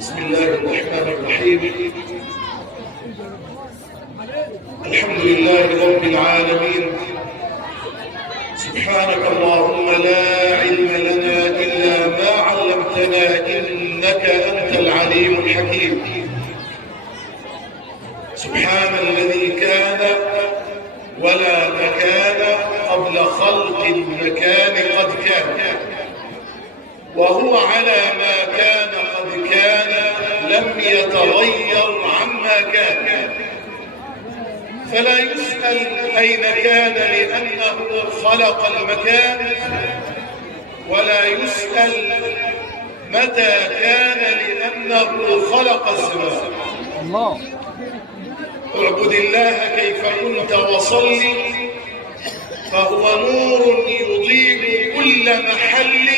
بسم الله الرحمن الرحيم. الحمد لله رب العالمين. سبحانك اللهم لا علم لنا إلا ما علمتنا إنك أنت العليم الحكيم. سبحان الذي كان ولا مكان قبل خلق المكان قد كان، وهو على ما كان قد كان لم يتغير عما كان، فلا يسأل أين كان لأنه خلق المكان، ولا يسأل متى كان لأنه خلق الزمان. الله. اعبد الله كيف كنت وصلي، فهو نور يضيء كل محل.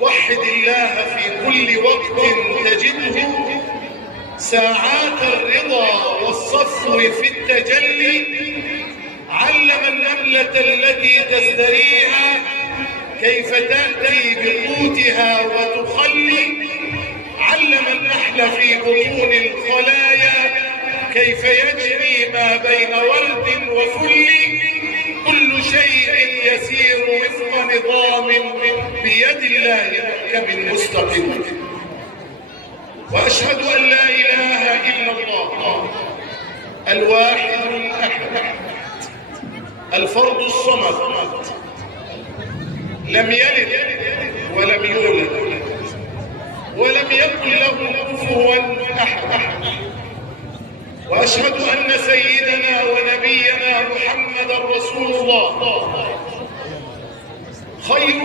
وحد الله في كل وقت تجده، ساعات الرضا والصفو في التجلي. علم النملة التي تزدريها كيف تأتي بقوتها وتخلي. علم النحل في بطون الخلايا كيف يجري ما بين ورد وفل. كل شيء يسير وفق نظام بيد الله محكم مستقيم. وأشهد أن لا إله إلا الله الواحد الأحد الفرد الصمد، لم يلد ولم يولد ولم يكن له كفوا أحد. وأشهد أن سيدنا ونبينا محمد رسول الله خير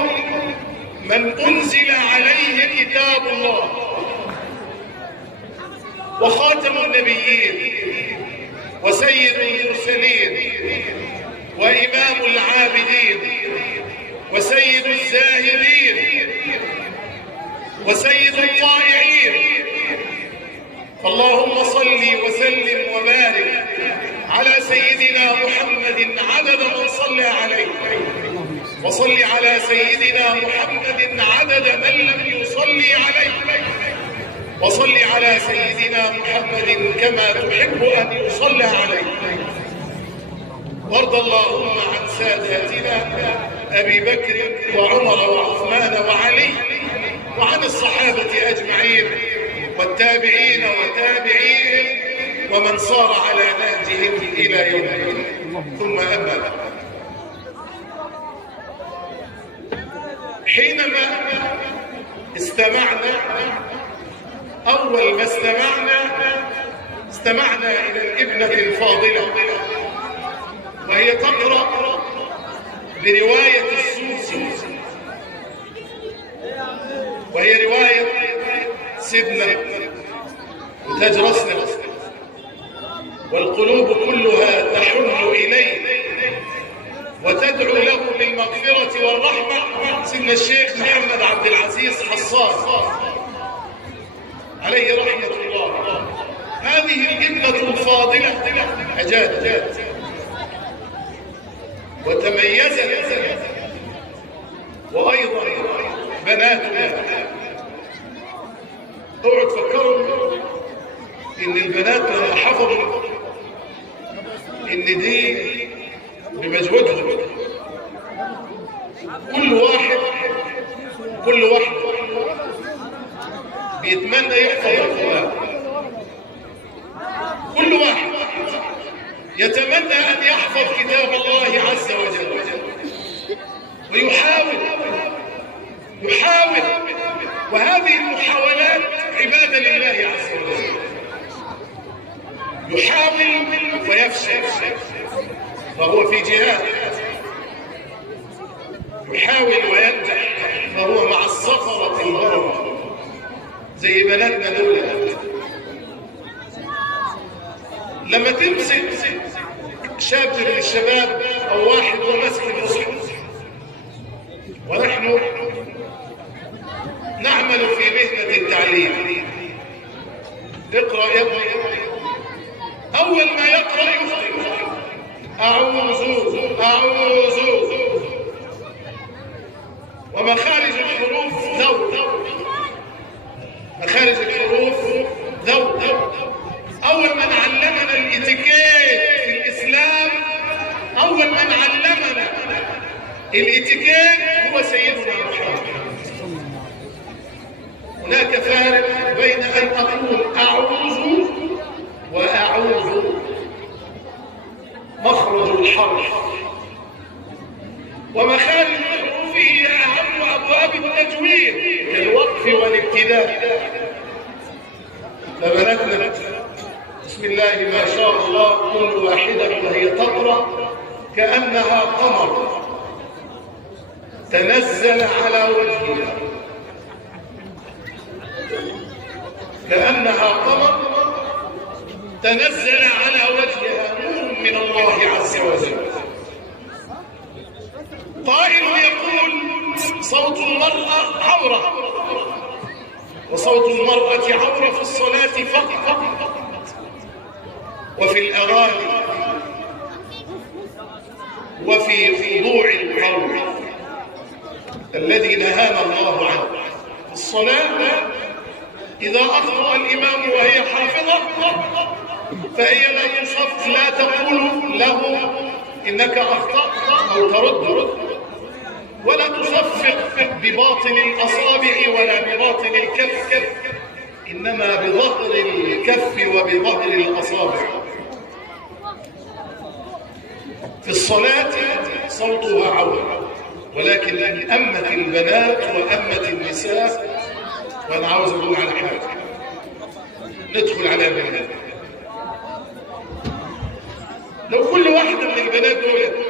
من أنزل عليه كتاب الله، وخاتم النبيين، وسيد المرسلين، وإمام العابدين، وسيد الزاهدين، وسيد الطائعين. فاللهم صل وسلم وبارك على سيدنا محمد عدد من صلى عليه، وصل على سيدنا محمد عدد من لم يصلي عليه، وصل على سيدنا محمد كما تحب أن يصلى عليه. وارض اللهم عن ساداتنا أبي بكر وعمر وعثمان وعلي، وعن الصحابة أجمعين، والتابعين وتابعيهم، ومن صار على نهجهم إلى يوم الدين. ثم أما بعد، حينما استمعنا أول ما استمعنا إلى الابنة الفاضلة وهي تقرأ برواية السوسي، وهي رواية سيدنا وتاج راسنا، والقلوب كلها تحن إليه وتدعو له بالمغفرة والرحمة. سيدنا الشيخ محمد عبد العزيز حصان عليه رحمة الله. هذه الابنة الفاضلة أجادت وتميزت، وأيضا بناتنا. اوعوا تفكروا ان البنات لما حفظوا ان دي بمجهودهم. كل واحد بيتمنى يحفظ القرآن، كل واحد يتمنى ان يحفظ كتاب الله عز وجل، ويحاول. وهذه المحاولات عبادة لله عز وجل. يحاول ويفشل، فهو في جهاد. يحاول وينجح، فهو مع الصفرة الغرب زي بناتنا دول. لما تمسك شاب من الشباب أو واحد ومسك المصحف، ونحن نعمل في مهنة التعليم. اقرأ يا ابني. أول ما يقرأ يخطئ. أعوذ ومخارج الحروف ذوق. مخارج الاتيكيت هو سيدنا محمد. هناك فارق بين أن أقول أعوذ وأعوذ، مخرج الحرف ومخارج الحروف هي أهم أبواب التجويد للوقف والابتداء. فبنتنا بسم الله ما شاء الله كل واحدة وهي تقرأ كأنها قمر تنزل على وجهها، كأنها قمر تنزل على وجهها نور من الله عز وجل. قائل يقول صوت المرأة عورة، وصوت المرأة عورة في الصلاة فقط، وفي الأغاني، وفي خضوع القول الذي نهانا الله عنه. في الصلاة إذا أخطأ الإمام وهي حافظة فهي لا تقول له إنك أخطأت أو ترد، ولا تصفق بباطن الأصابع ولا بباطن الكف، إنما بظهر الكف وبظهر الأصابع. في الصلاة صوتها عورة، ولكن أمة البنات وأمة النساء. وأنا عاوز أقول على حاجة، ندخل على البنات. لو كل واحدة من البنات دول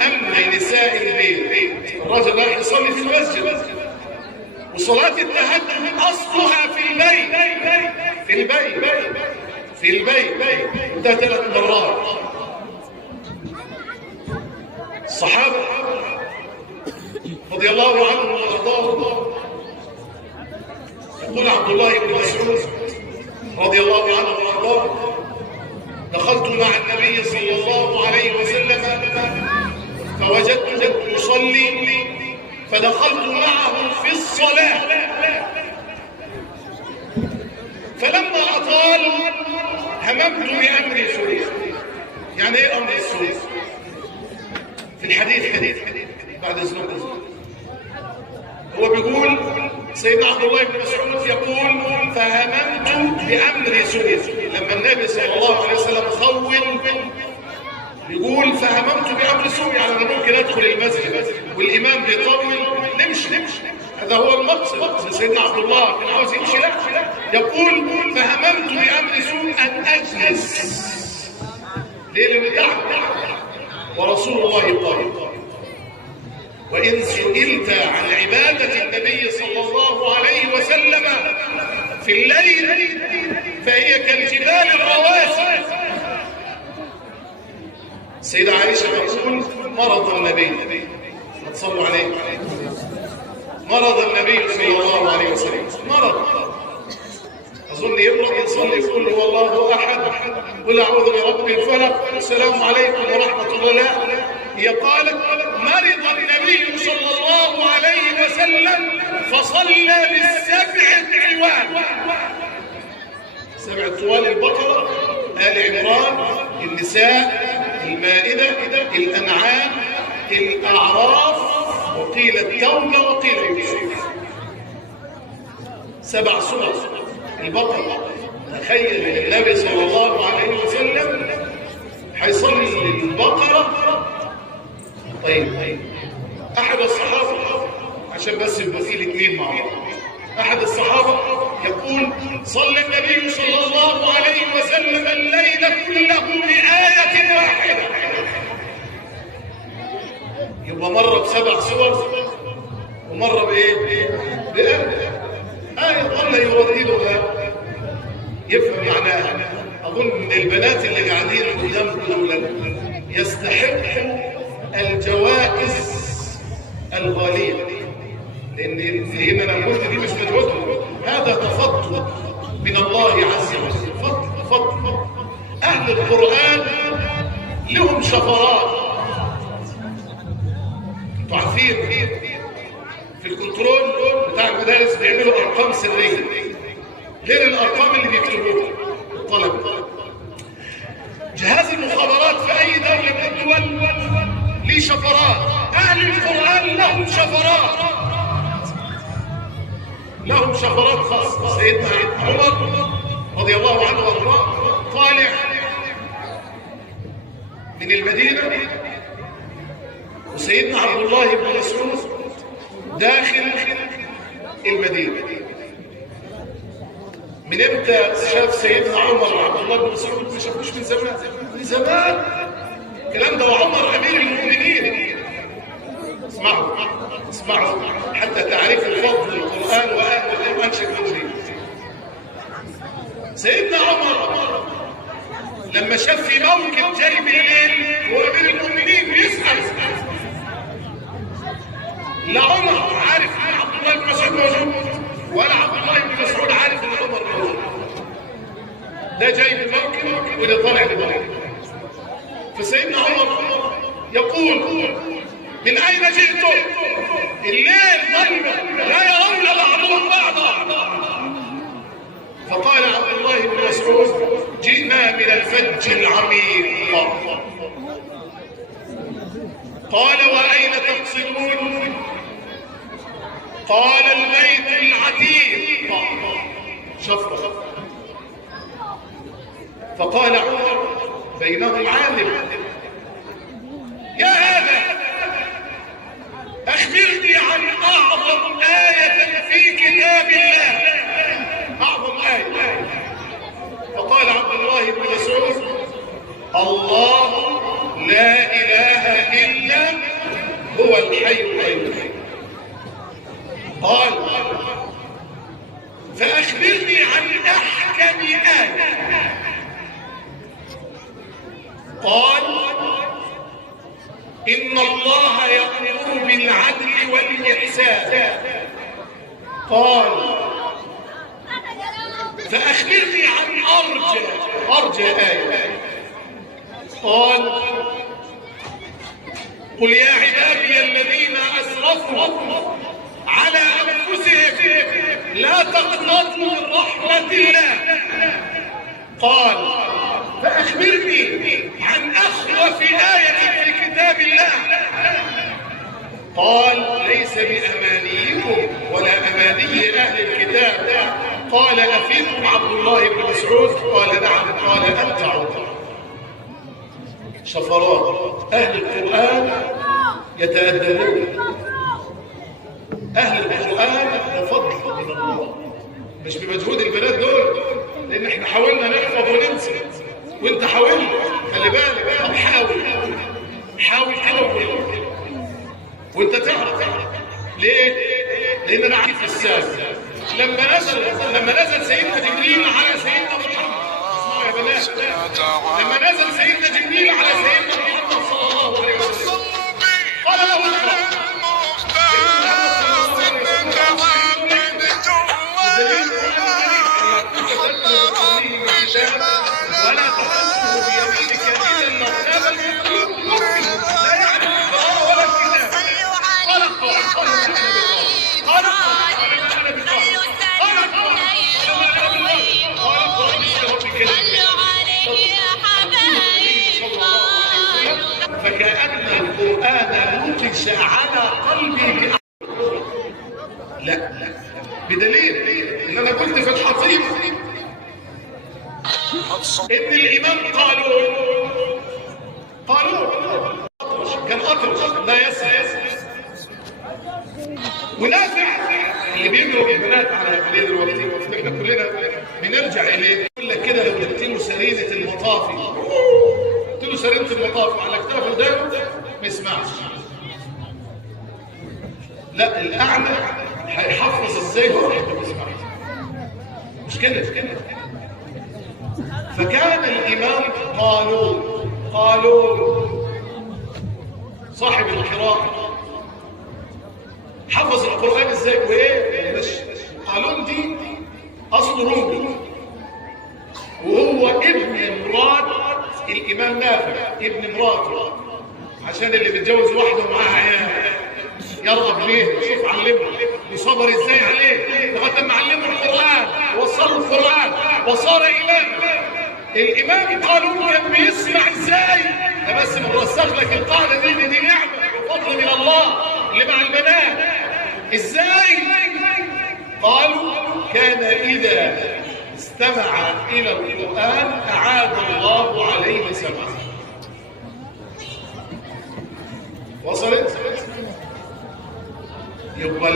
أمن نساء البيت، الرجل راح يصلي في المسجد وصلاة التهجد أصلها في البيت، في البيت، في البيت، ده 3 مرات. الصحابة رضي الله عنهم وارضاهم، يقول عبد الله بن مسعود رضي الله عنه وارضاه: دخلت مع النبي صلى الله عليه وسلم فوجدته يصلي فدخلت معه في الصلاة، فلما أطال هممت بأمر سوء. يعني إيه أمر السوء؟ في الحديث بعد إذنكم هو بيقول سيدنا عبد الله بن مسعود يقول: فهممت بأمر سوء. لما النبي صلى الله عليه وسلم خول يقول فهممت بأمر سوء، يعني أنا ممكن أدخل المسجد والإمام بيطول نمشي. هذا هو المقصد. سيدنا عبد الله كان عاوز يمشي، لا يقول فهممت بأمر سوء أن أجلس ليلة الدعوة، ورسول الله قال: وإن سئلت عن عبادة النبي صلى الله عليه وسلم في الليل فهي كالجبال الرواسي. السيدة عائشة تقول: مرض النبي، صلوا عليه، مرض النبي صلى الله عليه وسلم، مرض أظن يمرض يصلي يقول هو الله أحد، قل أعوذ برب الفلق، السلام عليكم ورحمة الله. هي قالت: مرض النبي صلى الله عليه وسلم فصلى ل7 طوال، 7 طوال: البقرة، آل عمران، النساء، المائدة، الأنعام، الأعراف، وقيل التوبة، وقيل يوسف. 7 سور البقرة. تخيل النبي صلى الله عليه وسلم حيصلي البقرة. طيب أحد الصحابة، عشان بس يبقى فيه الاثنين مع بعض، أحد الصحابة يقول: صلى النبي صلى الله عليه وسلم الليل كله بآية واحدة. يبقى مرة ب7 سور ومرة بآية ظل يرددها، يفهم معناها. أظن إن البنات اللي قاعدين قدام دول يستحقوا الجوائز الغالية، لأن هنا أنا قلت دي مش مجهودهم، هذا تفضل من الله عز وجل، فضل. أهل القرآن لهم شفرات. انتوا عارفين في الكنترول بتاع المدارس بيعملوا أرقام سرية غير الأرقام اللي بيكتبوها الطلبة. جهاز المخابرات في أي دولة من الدول ليه شفرات. أهل القرآن لهم شفرات، لهم شفرات خاصة. سيدنا عمر رضي الله عنه وارضاه طالع من المدينة، وسيدنا عبد الله بن مسعود داخل المدينة. من امتى شاف سيدنا عمر وعبد الله بن مسعود؟ ما شافوش من زمان، من زمان الكلام ده، وعمر امير المؤمنين. اسمعوا اسمعوا حتى تعرفوا فضل القرآن وأهل القرآن شكلهم. سيدنا عمر لما شاف في موكب جاي بالليل وامير المؤمنين بيسأل، لا عمر عارف ان عبد الله بن مسعود موجود، ولا عبد الله بن مسعود عارف ان عمر موجود. ده جاي بالموكب وده طالع بالموكب. فسيدنا عمر يقول: من أين جئتم؟ الليل ظلمة لا يرون بعضهم بعضا. فقال عبد الله بن مسعود: جئنا من الفج العميق. قال: وأين تقصدون؟ قال: البيت العتيق. شفرة. فقال عمر بينهم عالم: يا هذا أخبرني عن أعظم آية في كتاب الله، أعظم آية. فقال عبد الله بن مسعود: الله لا إله إلا هو الحي القيوم. قال: فأخبرني عن أحكم آية. قال: إن الله يأمر بالعدل والإحسان. قال: فأخبرني عن أرجى آية. قال: قل يا عبادي الذين أسرفوا على أنفسهم لا تقنطوا من رحمة الله. قال: فأخبرني عن أخوف آية في كتاب الله. قال: ليس بأمانيكم ولا أماني أهل الكتاب. قال: أفيكم عبد الله بن مسعود؟ قال: نعم. قال: أنت عمر. شفرات. أهل القرآن يتأدبون. أهل القرآن بفضل من الله، مش بمجهود البنات دول، لأن احنا حاولنا نحفظ وننسى، وانت حاول، خلي بالك. طب حاول كده وانت تعرف ليه؟ لان انا عارف السادس لما نزل سيدنا جبريل على سيدنا محمد. اسمعوا يا بنات، لما نزل سيدنا جبريل على سيدنا محمد صلى الله عليه وسلم قال له: اقرأ. ولا تخصه بيمينك اذا لارتاب المؤمنون لا يعرف القراءه ولا الكتاب. قال: فكأن القرآن نقش على قلبي لا بدليل ان انا قلت في الحطيب ان الامام قالوا كان اطرش لا يسعى. ونافع اللي بيجروا البنات على الليل الوقتي احنا كلنا بنرجع اليه، يقول لك كده: لو جبت له سريره المطافي، قلت له سريره المطافي على كتافه ده ما يسمعش. لا، الاعمى هيحفظ ازاي هو ما بيسمعش؟ مش كده. فكان الامام قالوا صاحب القراءه حفظ القرآن ازاي وايه؟ مش قالون دي اصله رومي، وهو ابن مرات الامام نافع، ابن مراته، عشان اللي بيتجوز واحده ومعاها عيال يرغب ليه؟ شوف علمه وصبر ازاي عليه لغايه ما علمه القرآن ووصله القرآن وصار امام. الامام قالون كان بيسمع ازاي؟ ده بس مرسخ لك القاعده دي نعمه. فضل من الله اللي مع البنات. ازاي؟ قالوا كان إذا استمع إلى القرآن أعاد الله عليه سمعه. وصلت؟ يبقى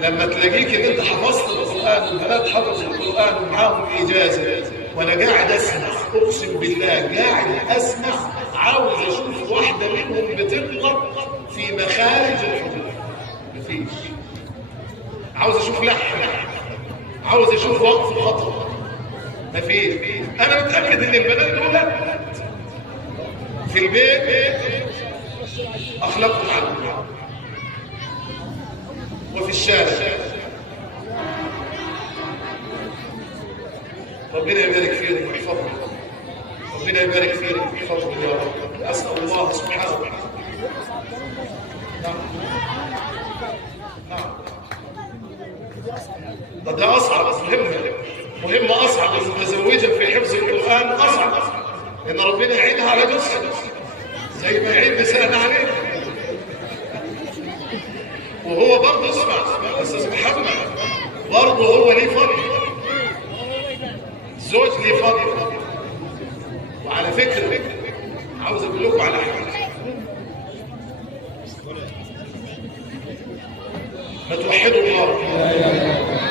لما تلاقيك ان انت حفظت القرآن والبنات حفظوا القرآن ومعاهم إجازة، وانا قاعد اسمع، اقسم بالله قاعد اسمع، عاوز اشوف واحدة منهم بتغلط في مخارج الحروف. مفيش. عاوز اشوف لحن، عاوز اشوف وقف خطأ، مفيش. انا متأكد ان البنات دول في البيت اخلاقهم عنهم، وفي الشارع. ربنا يبارك فيهم ويحفظهم، ربنا يبارك فيهم ويحفظهم يا رب. أسأل الله سبحانه وتعالى. نعم. ده أصعب مهمة أصعب. المتزوجة في حفظ القرآن أصعب، إن ربنا يعينها على جسد زي ما يعين نساءنا عليه. وهو برضه اسمع أستاذ محمد، برضه هو ليه فضل، الزوج ليه فضل. وعلى فكرة عاوز أقول لكم على حاجة، ما توحدوا الله.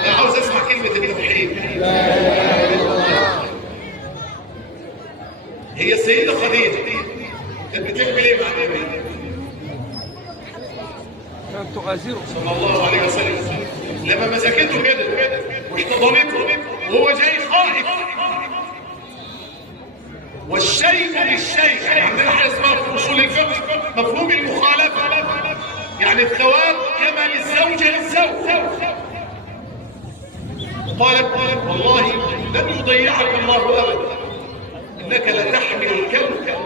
أنا عاوز أسمع كلمة التوحيد. هي السيدة خديجة كانت بتعمل إيه مع النبي؟ كانت تغازره صلى الله عليه وسلم. لما مسكته كده واحتضنته وهو جاي خائف، والشيء بالشيء. يعني عندنا حاجه اسمها في اصول الفقه مفهوم المخالفه، يعني الثواب كما للزوجه للزوج. قالت والله لن يضيعك الله ابدا، انك لتحمل الكلب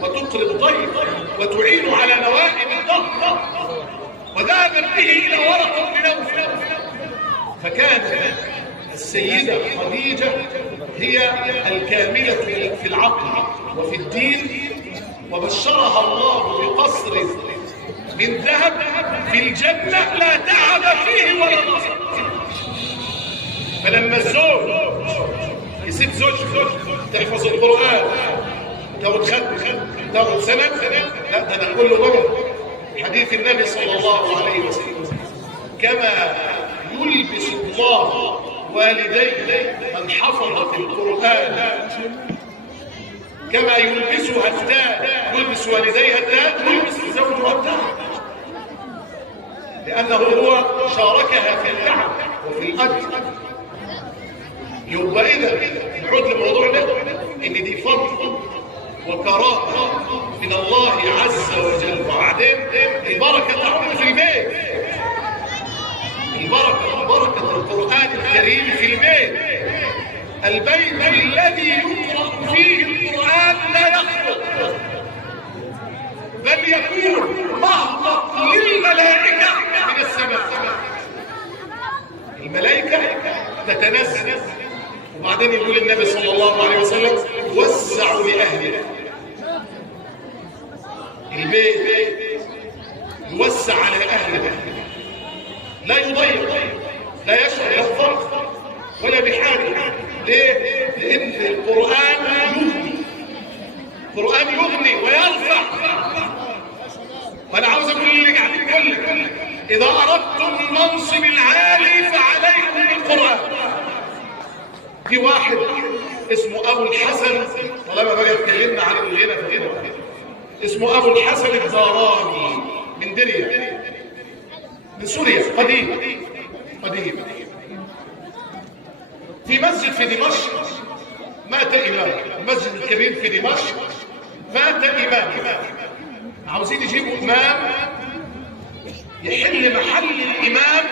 وتقري الضيف وتعين على نوائب الظهر، وذهبت به إلى ورقة بن نوفل. فكانت السيدة خديجة هي الكاملة في العقل وفي الدين، وبشرها الله بقصر من ذهب في الجنة لا تعب فيه ولا نصب. فلما الزوج يسيب زوجته تحفظ القرآن، تاخد تاخد سنة، لا ده انا اقول له بابا حديث النبي صلى الله عليه وسلم: كما يلبس الله والديه من حفظت القرآن، كما يلبسها التاج، يلبس والديها التاج، يلبس زوجها التاج، لأنه هو شاركها في التعب وفي الأجر. يبقى إذا نعود لموضوعنا إن دي فضل وكرامة من الله عز وجل. وبعدين البركة تعود في البيت، بركة القرآن الكريم في البيت. البيت الذي يقرأ فيه القرآن لا يخلق، بل يكون مهبط للملائكة من السماء. الملائكة تتنزل، وبعدين يقول النبي صلى الله عليه وسلم: وسعوا لأهله. البيت يوسع على أهله، لا يضيق، لا يشعر بالضغط ولا بحاجة. ليه؟ لأن القرآن يغني ويرفع. وأنا عاوز أقول اللي قاعدين كلكم: إذا أردتم المنصب العالي فعليكم بالقرآن. في واحد اسمه أبو الحسن، طالما بقى اتكلمنا عن اللي هنا في هنا، اسمه أبو الحسن الزاراني من دريا، من سوريا، قديم. في مسجد في دمشق مات إمام، المسجد الكبير في دمشق مات إمام. عاوزين يجيبوا إمام يحل محل الإمام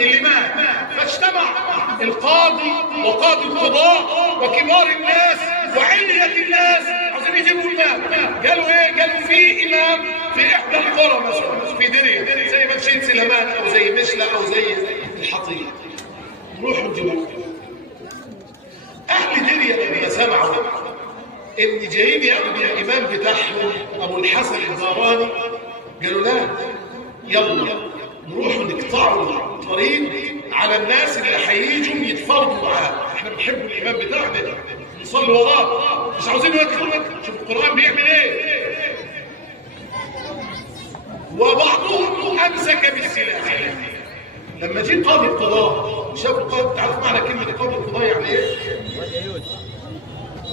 اللي مات. فاجتمع القاضي وقاضي القضاء وكبار الناس وعلية الناس، عاوزين يجيبوا إمام. قالوا إيه؟ قالوا في إمام في إحدى القرى مثلا في دريا، زي منشية سليمان أو زي مشلة أو زي الحطية. روحوا نجيبوه. أهل دريا لما سمعوا إن جايين ياخدوا الإمام بتاعهم أبو الحسن الزاراني، قالوا لا، يلا نروح نقطعوا الطريق على الناس اللي هيجوا يتفاوضوا معاه. احنا بنحب الامام بتاعنا، نصلي وراه، مش عاوزين يدخلوا. شوف القرآن بيعمل ايه. وبعضهم امسك بالسلاح. لما جه قاضي القضاء شاف القاضي، تعرف معنى كلمه قاضي القضاء يعني ايه؟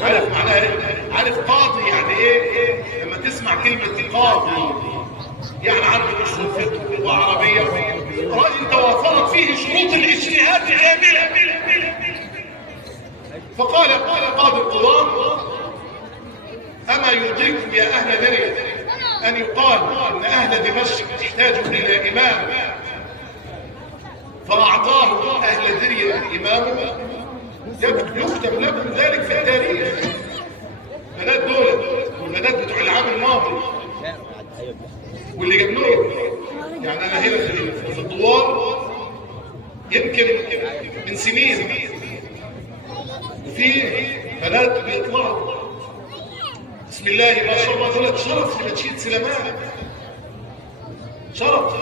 عارف معناها ايه؟ عارف قاضي يعني ايه؟ لما تسمع كلمه قاضي يعني عنده اصول فقه وعربيه، راجل توافرت فيه شروط الاجتهاد كامله. فقال قاضي القضاء: اما يرضيكم يا اهل دريا ان يقال ان اهل دمشق تحتاج الى امام، فاعطاه اهل دريا امامه؟ يكتب لكم ذلك في التاريخ. البنات دول والبنات بتوع العام الماضي واللي جنوه، يعني انا هنا في الدوار يمكن من سنين في بنات بيطلعوا بسم الله ما شاء الله، ثلاث شرف لنشيد سليمان. شرف،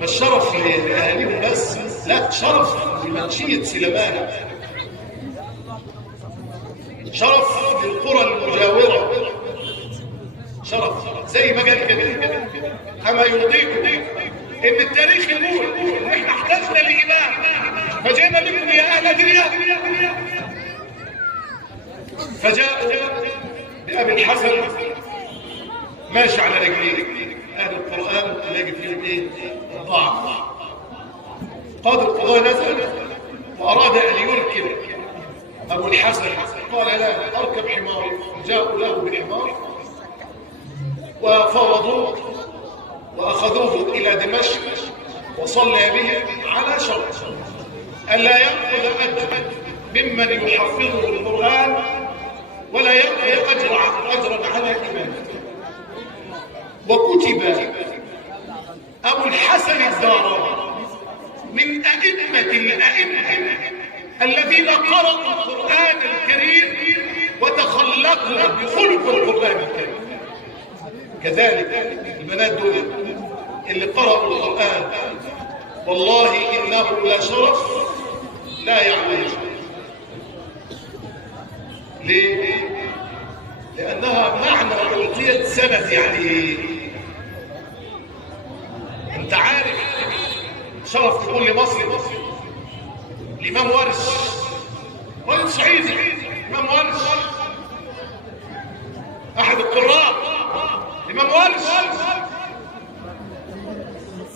مش شرف لاهاليهم بس، لا، شرف لمنشية سليمان، شرف للقرى المجاورة، شرف. زي ما قال كده: اما يرضيكم ان التاريخ يقول ان احنا احتجنا لامام فجينا بكم يا اهل دريا. فجاءوا بأبي الحسن ماشي على رجليه. اهل القرآن تلاقي فيهم ايه؟ ضعف. قاضي القضاء نزل واراد ان يركب ابو الحسن، قال: لا، اركب حماري. جاءوا له بحمار وفوضوه واخذوه الى دمشق وصلى به على شرط الا ياخذ اجر ممن يحفظه القرآن ولا يأخذ أجرا على إمامته. وكتب أبو الحسن الداراني من أئمة الأئمة الذين قرأوا القرآن الكريم وتخلقوا بخلق القرآن الكريم. كذلك البنات دول اللي قرأوا القرآن والله إنه لشرف لا يعلم. ليه؟ لأنها معنى أعطيت سند. يعني إيه؟ أنت عارف شرف تقول لمصري الإمام ورش، رجل صعيدي، الإمام ورش أحد القراء، الإمام ورش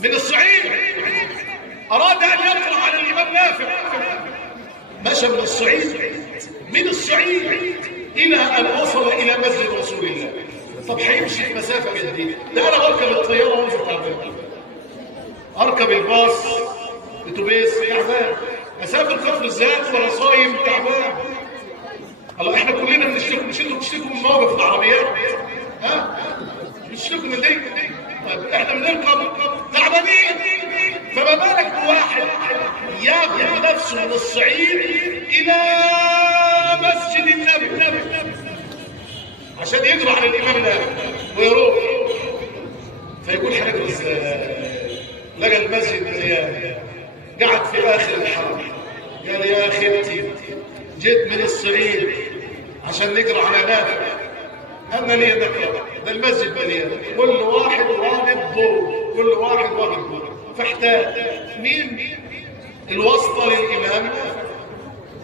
من الصعيد، أراد أن يقرأ على الإمام نافع، مشى من الصعيد إلى أن وصل إلى مسجد رسول الله. طب هيمشي في مسافة قد ايه؟ ده أنا بركب الطيارة وانزل تعبان، أركب الباص اتوبيس تعبان، مسافة كفر الزيات ولا صايم تعبان. الله، احنا كلنا بنشتكوا، مش انتوا بتشتكوا من موقف العربيات؟ ها؟ بتشتكوا من دي؟ طيب احنا بنركب تعبانين، فما بالك بواحد ياخذ نفسه من الصعيد الى مسجد النبي عشان يقرا على الامام ده ويروح. فيقول حضرتك لقى المسجد مليان، قعد في اخر الحرم، قال: يا اخي جيت من الصعيد عشان نقرا على نافع، اما ليه نقرا؟ ده المسجد مليان، كل واحد واخد دور، كل واحد واخد دور. فاحتاج مين؟ الواسطه للامام.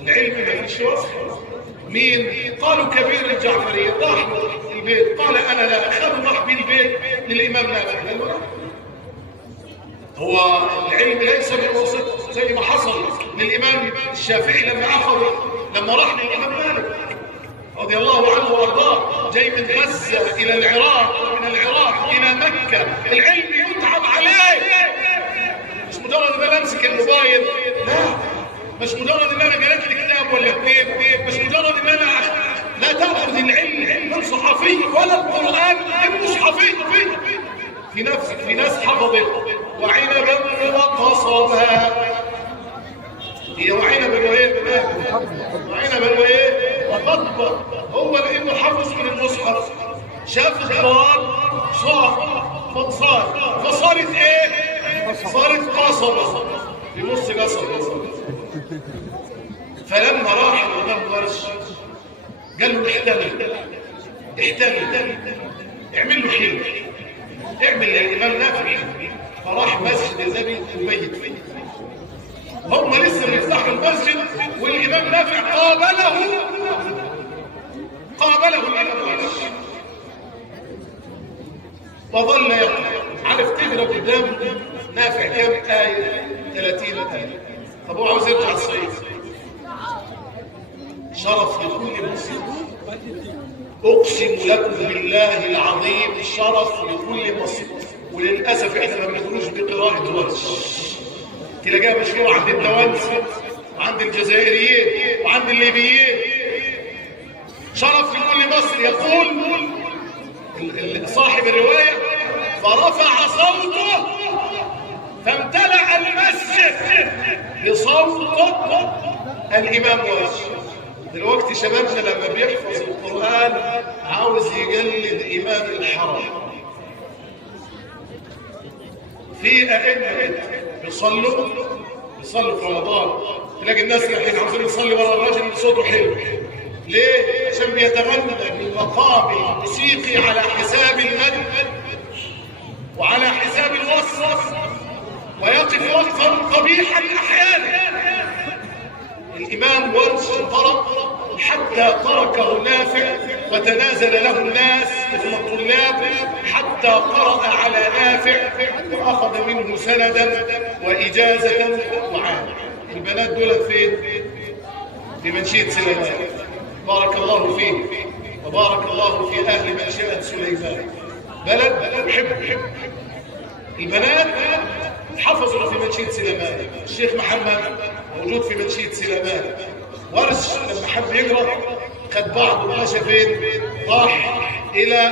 العلم ما فيش واسطه. مين؟ قالوا كبير الجعفريه، راح البيت، قال: انا لا. اخذوا راح بالبيت للامام نافع. هو العلم ليس بالواسطه، زي ما حصل للامام الشافعي لما راح للامام مالك رضي الله عنه وارضاه، جاي من غزه الى العراق ومن العراق الى مكه. العلم يتعب عليه، مش مجرد ان انا امسك الموبايل، لا، مش مجرد ان انا قرأت لي كتاب ولا اثنين، مش مجرد ان انا لا تاخذ العلم من صحفي ولا القران من مصحفي. في ناس حفظت وعنبا وقصبا. هي وعنبا وايه؟ وعنبا وايه؟ وقصبا. هو لانه حفظ من المصحف، شاف الضال صعب فصارت ايه؟ صارت قصبة في نص قصبة. فلما راح الإمام ورش قال له احتمل اعمل له حلم، اعمل للإمام نافع. فراح مسجد النبي وميت فيه. هم لسه بيفتحوا المسجد والإمام نافع قابله الإمام ورش وظل يقرأ. عارف تقرأ قدام نافع كام آية؟ 30 آية. طب هو عاوز يرجع الصعيد. شرف لكل مسلم، اقسم لكم بالله العظيم شرف لكل مسلم. وللاسف احنا ما بنقولوش بقراءه ورش، تلاقيها مشهوره عند التوانسه وعند الجزائريين وعند الليبيين. شرف لكل مصري. يقول صاحب الروايه: فرفع صوته فامتلأ المسجد بصوت الامام ورش. دلوقتي شبابنا لما بيحفظ القرآن عاوز يقلد إمام الحرم. في أئمة بيصلوا في رمضان، تلاقي الناس رايحين عاوزين يصلي ورا الراجل صوته حلو. ليه؟ عشان بيتغنى بالمقام الموسيقي على حساب المد وعلى حساب الوصف، ويقف وقفا قبيحا أحيانا. الإمام ورش طرق حتى تركه نافع وتنازل له الناس من الطلاب حتى قرأ على نافع وأخذ منه سندا وإجازة وعاد. البنات دول فين؟ في منشية سليمان. بارك الله فيه وبارك الله في أهل منشأة سليمان. بلد أحب. البنات حفظوا في منشية سليمان. الشيخ محمد موجود في منشية سليمان. ورش لما حب يقرأ خد بعضه ومشى فين؟ راح إلى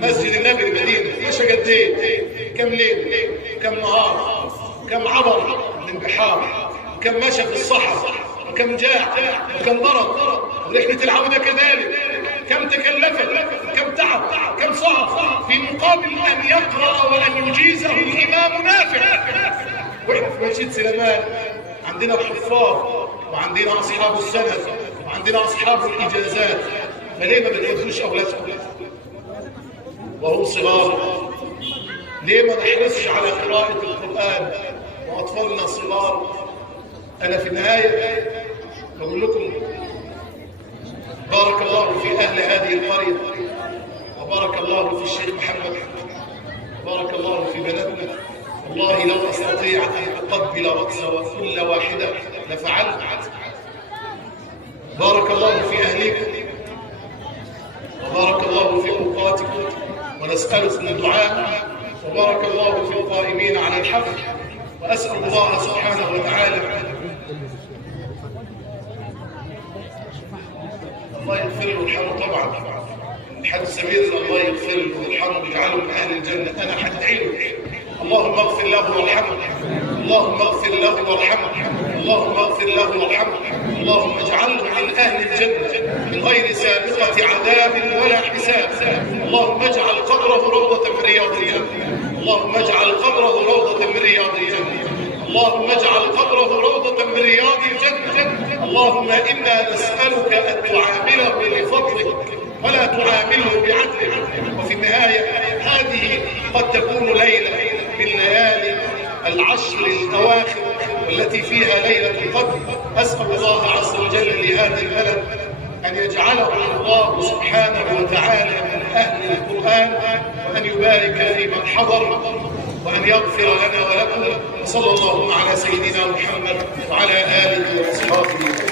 مسجد النبي المدينة. مشى قد ايه؟ كم ليل؟ كم نهار؟ كم عبر من بحار؟ كم مشى في الصحراء؟ وكم جاع؟ وكم ضرب؟ ورحلة العودة كذلك. كم تكلفت؟ كم تعب؟ كم صعب في مقابل أن يقرأ وأن يجيزه الإمام نافع. وإحنا في مسجد سليمان عندنا الحفاظ وعندنا أصحاب السند وعندنا أصحاب الإجازات. فليه ما بنعزوش أولادكم وهم صغار؟ ليه ما نحرصش على قراءة القرآن وأطفالنا صغار؟ أنا في النهاية بقول لكم بارك الله في أهل هذه القرية، وبارك الله في الشيخ محمد، وبارك الله في بلدنا. والله لو أستطيع أن أقبل رأس كل واحدة لفعلت. بارك الله في أهلكم وبارك الله في أوقاتكم، ونسألكم الدعاء. وبارك الله في القائمين على الحق. وأسأل الله سبحانه وتعالى الله يغفر له ويرحمه. طبعا الحاج سمير الله يغفر له ويرحمه ويجعله من أهل الجنة. أنا حدعي له: اللهم اغفر له وارحمه، اللهم اغفر له وارحمه، اللهم اغفر له وارحمه، اللهم اجعله من أهل الجنة من غير سابقة عذاب ولا حساب. اللهم اجعل قبره روضة من رياض الجنة، اللهم اجعل قبره روضة من رياض الجنة، اللهم اجعل قبره روضة من رياض الجنة. اللهم إنا نسألك أن تعامله بفضلك ولا تعامله بعدلك. وفي النهاية هذه قد تكون ليلة من ليالي العشر الأواخر التي فيها ليلة القدر. أسأل الله عز وجل لهذا البلد أن يجعله الله سبحانه وتعالى من أهل القرآن، وأن يبارك في من حضر، وأن يغفر لنا ولكم. صلى الله على سيدنا محمد وعلى آله وأصحابه.